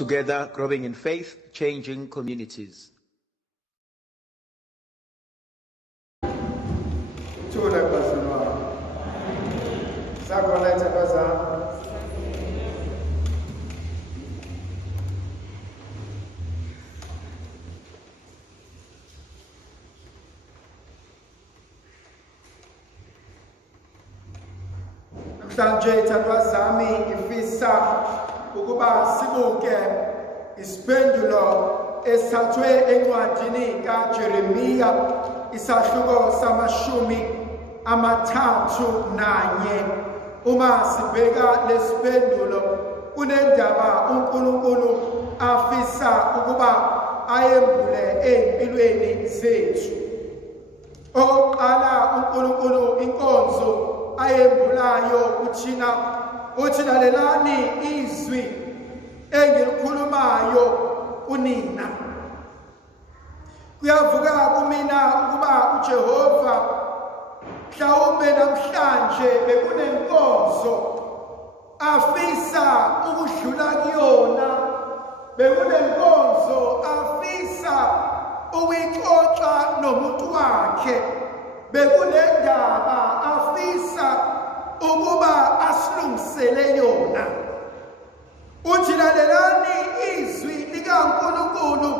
together, growing in faith, changing communities. Namhlanje thandwa zami ngifisa ukuba sibuke isiphendulo esithathwe encwadini kaJeremiya isahluko sama-31. Uma sibheka lesiphendulo kunendaba uNkulunkulu afisa ukuba ayembule empilweni zethu. Oqala uNkulunkulu inkonzo ayembulayo uthi lalelani izwi engilikhulumayo kunina. Kuyavuka kumina ukuba uJehova mhlawumbe namhlanje bekunenkonzo afisa ukudlula kuyona, bekunenkonzo afisa ukuyixoxa nomuntu wakhe, bekunendaba afisa ukuba asilungisele yona. Uthi lalelani izwi likaNkulunkulu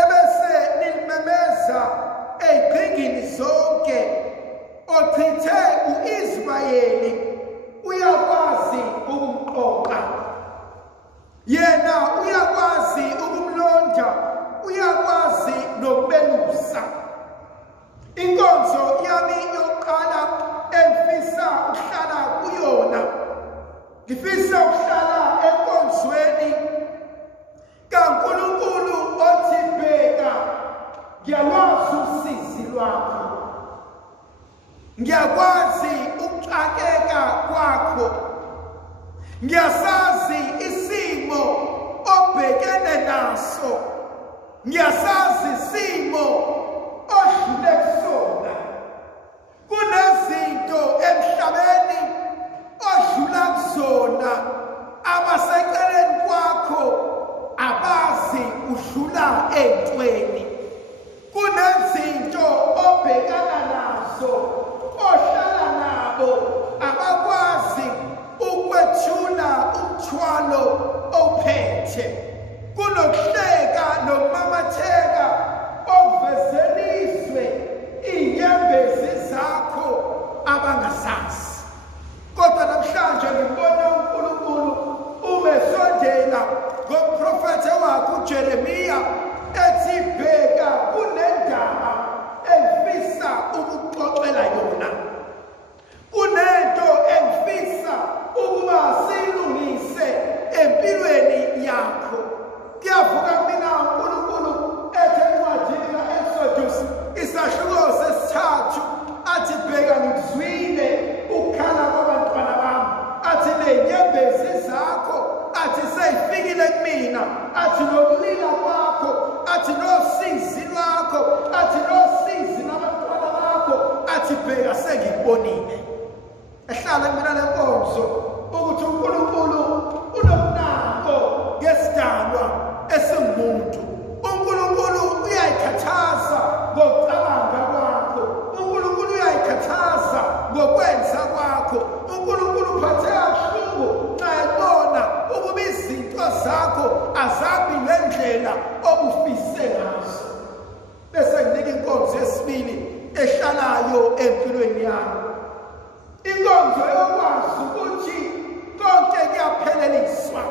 ebese lilimemeza ey'qhingini zonke. Ochithe u-Israyeli uyakwazi ukumqoqa, yena uyakwazi ukumlonda, uyakwazi nokubelusa. Inkonzo yami yokuqala engifisa ukuhlala kuyona, ngifisa ukuhlala enkonzweni kaNkulunkulu othi bheka, ngiyalwazi usizi lwakho, ngiyakwazi ukuxakeka kwakho, ngiyasazi isimo obhekene naso, ngiyasazi isimo odlule kusona. Kunezinto emhlabeni odlula kuzona abaseceleni kwakho abazi udlula entweni. Kunezinto obhekana nazo ohlala nabo abakwazi ukwethula umthwalo ophethe. Kunokuhleka nokumamatheka okuvezelizwe inyembezi zakho abangasazi. Kodwa namhlanje ngibona uNkulunkulu umesondela ngomprofethe wakhe uJeremiya ethi bheka, kunendaba engifisa ukuxoxela yona, kunento engifisa ukuba siyilungise empilweni yakho. Kuyavuka kumina uNkulunkulu ethi encwadini ka-Exodus isahluko sesithathu athi bheka, ngikuzwile ukukhala kwabantwana bami, athi ney'nyembezi zakho athi sey'fikile kumina, athi nokulila kwakho, athi nosizi lwakho, athi nosizi lwabantwana bakho, athi bheka sengikubonile. Ehlala kumina le nkonzo ukuthi uNkulunkulu unomnako ngesidalwa esingumuntu. uNkulunkulu uyayikhathaza ngokucabanga kwakho, uNkulunkulu uyayikhathaza ngokwenza kwakho. uNkulunkulu uphatheka kabuhlungu nxa ebona ukuba izinto zakho azabi ngendlela obufise ngazo. Bese nginika inkonzo yesibili ehlalayo empilweni yami, inkonzo yokwazi ukuthi konke kuyapheleliswa,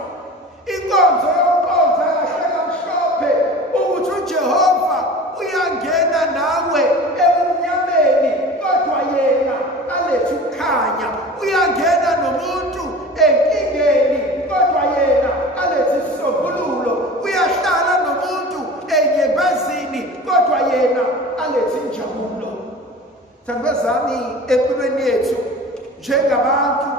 inkonzo yokuqonda kahle kamhlophe ukuthi uJehova uyangena nawe ebumnyameni, kodwa yena alethe ukukhanya. Uyangena nomuntu enkingeni, kodwa yena alethe isisombululo. Uyahlala nomuntu enyembezini, kodwa yena alethe injabulo. Thandwa zami, empilweni yethu njengabantu,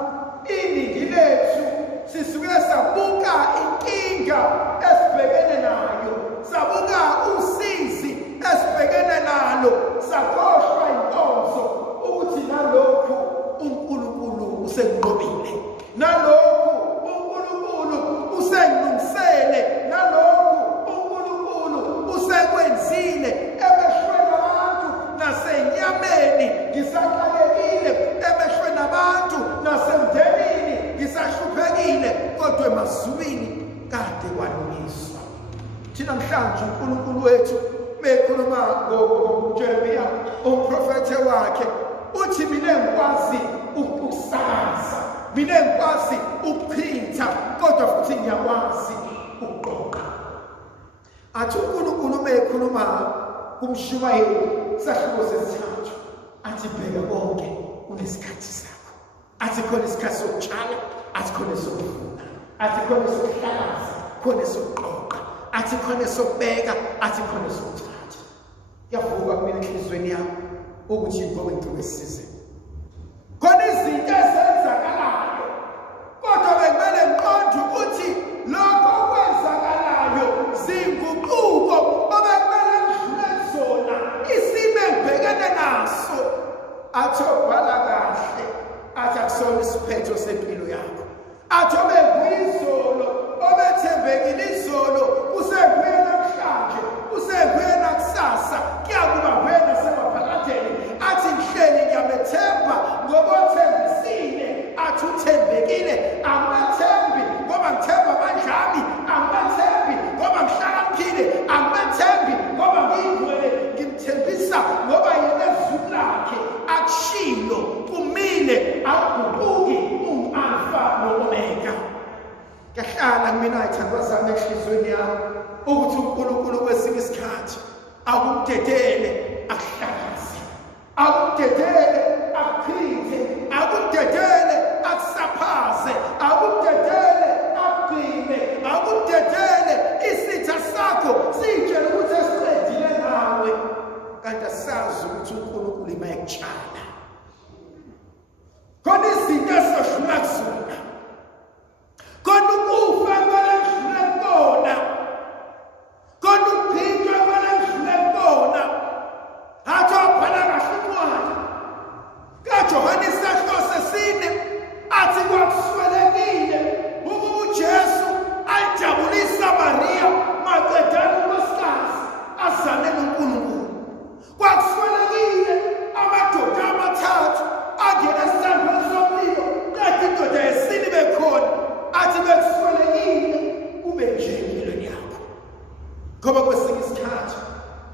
iningi lethu sisuke sabuka inkinga esibhekene nayo, sabuka usizi esibhekene nalo, sakhohlwa inkonzo ukuthi nalokhu uNkulunkulu usenqobile, nalokhu uNkulunkulu usengilungisele emazulwini kade kwalunyiswa. Thina namhlanje uNkulunkulu wethu mekhuluma ngoJeremiya umprofethe wakhe uthi mina ngikwazi ukusakaza, mina ngikwazi ukuphrinta, kodwa futhi ngiyakwazi ukuqoqa. Athi uNkulunkulu mekhuluma kumshumayeli sahluko sesithathu athi bheka konke kunesikhathi sakho. Athi khona isikhathi sokutshala, athi khona sokuvuna, athi khona sokuhlakaza, khona sokuqoqa, athi khona sokubeka, athi khona sokuthatha. Yavuka kumina enhlizweni yami ukuthi ingoba ngicela isize. Khona izinto ezenzakalayo, kodwa bekumele ngiqonde ukuthi lokho okwenzakalayo zinguquko obekumele ngidlule zona isimo engibhekene naso. Athi obhala kahle, athi akusona isiphetho sempilo yakho. Athi obekuyizolo, obethembekile izolo, usenguye namhlanje, usenguye nakusasa, kuyakuba wena semaphakadeni. Athi ngihleli ngiyamethemba ngoba uthembisile. Athi uthembekile, angibathembi ngoba ngithemba amandla ami, angibathembi ngoba ngihlakaniphile, angibathembi ngoba ngiyingcwele, ngimthembisa ngoba yena ezulu lakhe akushilo, kumile, akuguquki, u-Alpha no-Omega. Kahlala kumina ithandwa zami enhlizweni yami ukuthi uNkulunkulu kwesinye isikhathi akudedele akuhlakaze, akudedele akuphinde, akudedele akusaphaze, akudedele akugcine, akudedele isitha sakho sitshele ukuthi esiqedile ngawe, kanti asazi ukuthi uNkulunkulu ima ekutshala. Khona izinto ezizohlula kuzona, khona ukufa ekumele kudlule kukona, khona ukuphindwa ekumele kudlule kukona. Athi wabhala kahle incwadi kaJohane isahluko sesine athi kwakuswelekile ukuba uJesu ajabulisa Mariya maqedana unkosikazi azane noNkulunkulu. Kwakuswelekile amadoda amathathu angena esithandweni somlilo kade indoda yesine bekhona. Athi bekuswelekile kube nje empilweni yakho, ngoba kwesinye isikhathi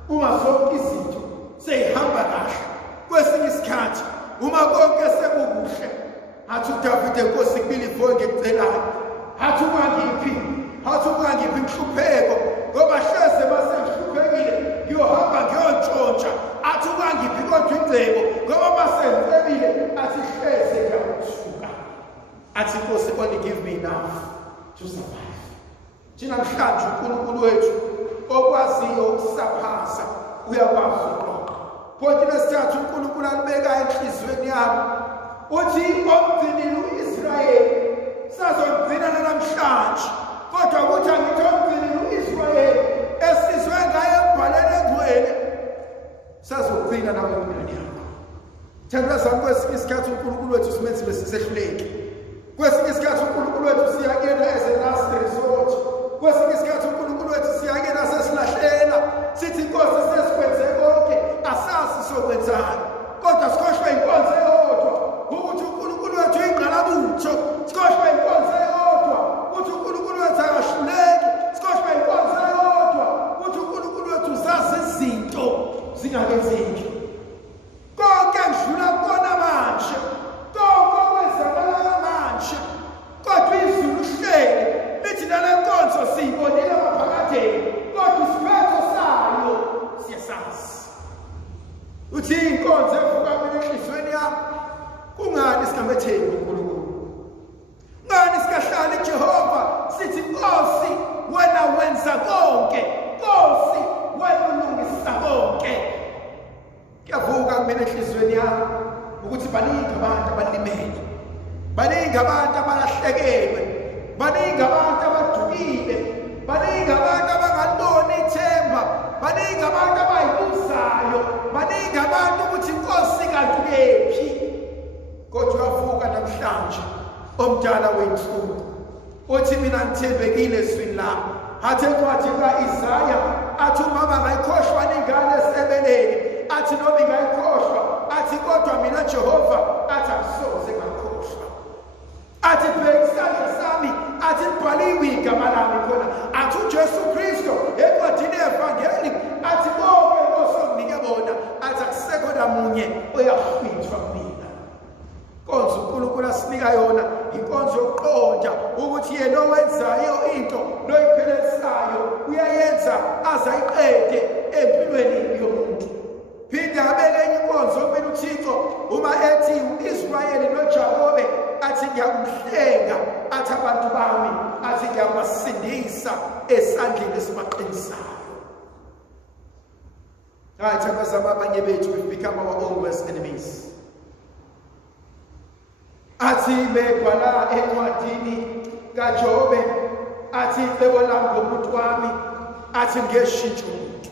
uma zonke izinto seyihamba kahle, kwesinye isikhathi uma konke sekukuhle, athi uDavide Nkosi kubili ifonke ngicelayo, athi ungangiphi, athi ungangiphi inhlupheko ngoba hleze basengihluphekile ngiyohamba ngiyontshontsha. Athi ungangiphi kodwa ingcebo ngoba basengicebile, athi hleze ngiyakuthuka. Athi Nkosi only give me enough to survive. Thina namhlanje uNkulunkulu wethu okwaziyo ukusaphaza uyakwazi ukuqoqa. Kodwa lesithathu uNkulunkulu alibeka enhlizweni yami uthi omgcinile uIsrayeli sazogcina namhlanje, kodwa ukuthi angithi omgcinile uIsrayeli esizwe ngaye ebhaleni engcwele sazogcina nawe empilweni yakho. Thandwa zami, kwesinye isikhathi uNkulunkulu wethu simenze besisehluleki. Kwesinye isikhathi uNkulunkulu wethu siyakena as a last resort. Kwesinye isikhathi uNkulunkulu wethu siyakena sesilahlela, sithi Nkosi sesikwenze konke, asazi sokwenzani, kodwa sikhohlwe inkonzo eyodwa ukuthi uNkulunkulu wethu uyingqalabutho. Sikhohlwe inkonzo eyodwa ukuthi uNkulunkulu wethu akahluleki. Sikhohlwe inkonzo eyodwa ukuthi uNkulunkulu wethu uzazi izinto zingakenzeki. Konke ngidlula kukona manje, konke okwenzakalayo manje, kodwa izulu lihleli lithi nale nkonzo siyibonile amaphakadeni, kodwa isiphetho sayo siyasazi. Uthi inkonzo evuka mina enhlizweni yami, kungani singamethembi uNkulunkulu? Ngani sikahlala iJehova sithi Nkosi wena wenza konke, Nkosi wena ulungisa konke? Kuyavuka kumina enhlizweni yami ukuthi baningi abantu abalimele, baningi abantu abalahlekelwe, baningi abantu abadukile, baningi abantu abangaliboni ithemba, baningi abantu abayibuzayo, baningi abantu ukuthi Nkosi kanti kephi? Kodwa uyavuka namhlanje omdala wenhlungu uthi mina ngithembekile ezwini lami. Athi encwadi kaIsaya athi umama ngayikhohlwa ingane esebeleni, athi noma ingayikhohlwa, athi kodwa mina Jehova athi akusoze ngakhohlwa. Athi bheka isandla sami, athi libhaliwe igama lami khona athi uJesu Kristu encwadini yevangeli athi bonke osonginike bona athi akusekho namunye oyahwithwa mina. Inkonzo uNkulunkulu asinika yona inkonzo yokuqonda ukuthi yena owenzayo into noyiphelezisayo uyayenza aze ayiqede empilweni yomuntu. Phinde abeke enye inkonzo kumele uThixo uma ethi uIsrayeli noJakobe athi ngiyakumhlenga athi abantu bami athi ngiyabasindisa esandleni esibaqinisayo. Athi abazama abanye bethu we've become our own worst enemies. Athi bebhala encwadini kaJobe athi icebo lami ngomuntu wami athi ngeshintsha umuntu.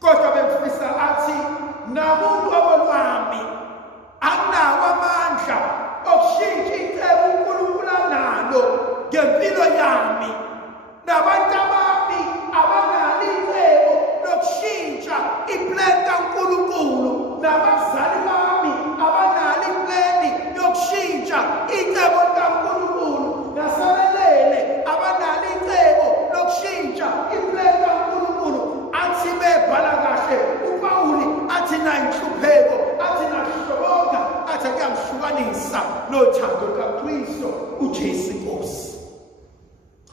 Kodwa bemfisa athi namuntu obolwami akunawo amandla okushintsha icebo uNkulunkulu analo ngempilo yami. Nabantu abami abanalo icebo lokushintsha iplan kaNkulunkulu. Nabazali bami abanalo iplani yokushintsha icebo likaNkulunkulu. Nasabelele abanalo icebo lokushintsha iplan kaNkulunkulu. Athi bebhala kahle uPawuli athi nayinhlupheko athi nahloboka athi kuyangihlukanisa nothando kaKristu uJesu Nkosi.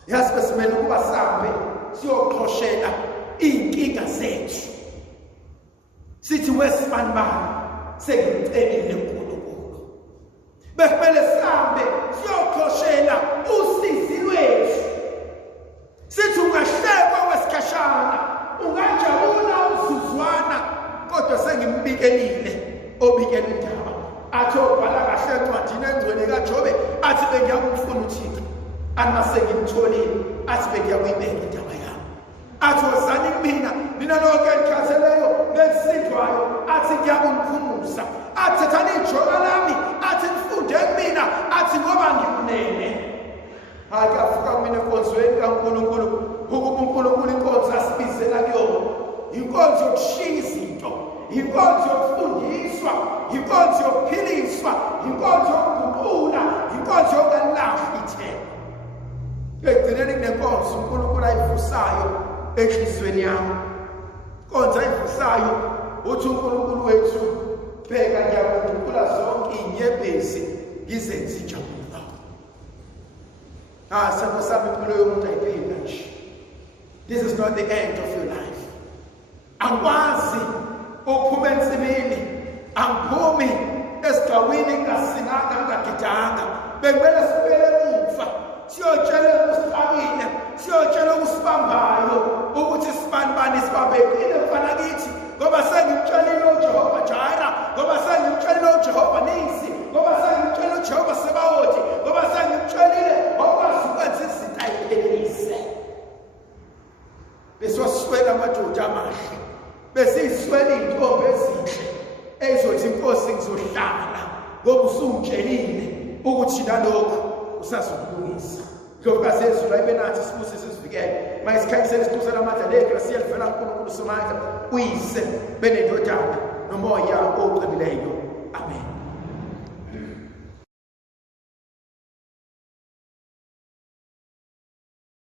Yazi besimele ukuba sambe siyoxoshela inkinga zethu. Sithi wesibanibani sengimcelile uNkulunkulu. Bekumele sambe siyoxoshela usizi lwethu. Sithi ungahlekwa wesikhashana ungajabula usuzwana kodwa sengimbikelile obikela indaba. Athi obhala kahle encwadini engcwele kaJobe athi bengiyakumfuna uThixo anase ngimtholile athi bengiyakuyibeka indaba yami. Athi wozani mina lonke engikhatheleyo nesindwayo athi ngiyakumkhumuza. Athi thani ijoka lami athi nifunde kumina athi ngoba ngikunene. Akafuka kumina enkonzweni kaNkulunkulu ukuba uNkulunkulu inkonzo asibizela kuyona inkonzo yokushiya izinto, inkonzo yokufundiswa, inkonzo yokuphiliswa, inkonzo yokuguqula, inkonzo yokulahla ithemba. Ekugcineni kunenkonzo uNkulunkulu ayivusayo enhlizweni yami. Inkonzo ayivusayo uthi uNkulunkulu wethu bheka ngiyakuguqula zonke inyembezi ngizenze injabulo. Sami impilo yomuntu ayiphinda nje. This is not the end of your life. Angikwazi ukuphuma ensimini, angiphumi esigcawini ngasinganga ngagidanga. Bekumele sibele emuva siyotshela uSibabile, siyotshela uSibambayo ukuthi sibanibani sibabekile mfana kithi ngoba sengimtshelile uJehova Jireh, ngoba sengimtshelile uJehova Nisi, ngoba sengimtshelile uJehova Sebawothi, ngoba sengimtshelile okwazi ukwenza izinto ayiphelelise. Beswaswela amadoda amahle, besiyiswela intombi ezinhle ezizothi inkosi ngizohlala ngoba usungitshelile ukuthi nalokho usazokulungisa. Ndlovukazi yezulu ayibenathi sibuse sizivikele. Mayisikhanisele isiqusela amandla legrasiya livela kuNkulunkulu Somandla uyise benendodana nomoya oqinileyo. Amen.